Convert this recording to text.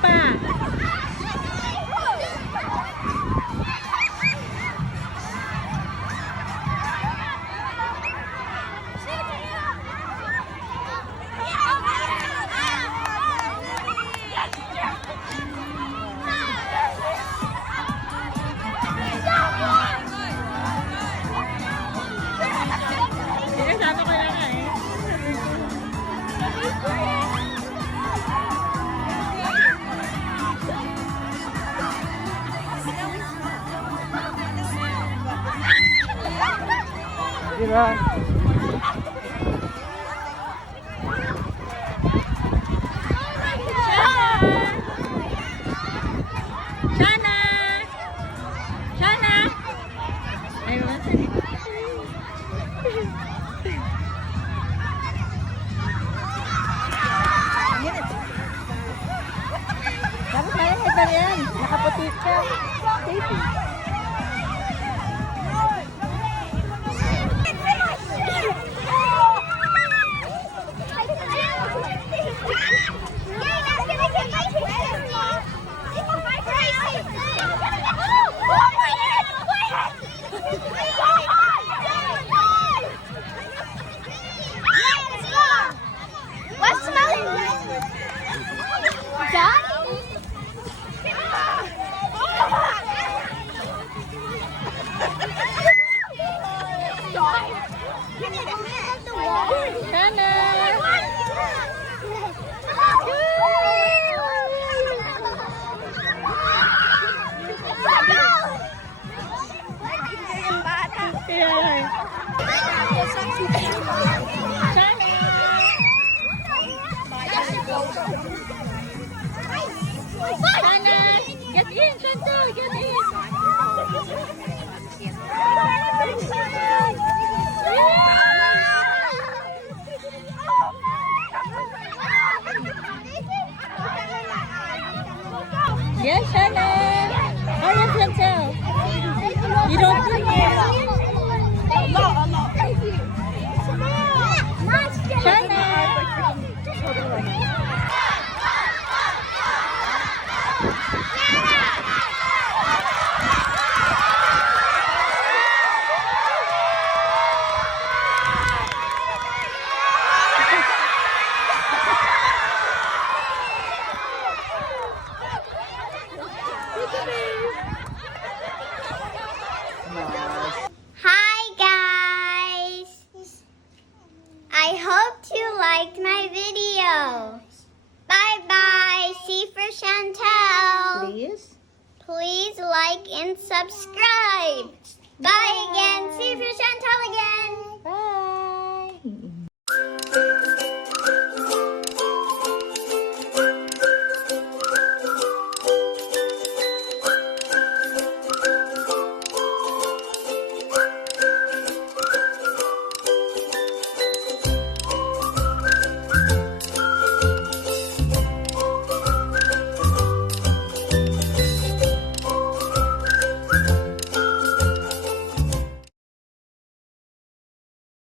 pa. Sinasabi ko lang eh. Diba? Shana! Shana! Ayun. Dapat malaki ba yan? Nakaputi ka. Safety. What's smelling? Dad? Shana! Yeah. Shana! Get in, Chantal! Get in! Yes, Shana! Hurry up, Chantal! You don't put Hi guys! I hope you liked my video. Bye bye. See for Chantal. Please. Please like and subscribe. Bye again. See for Chantal again. Bye.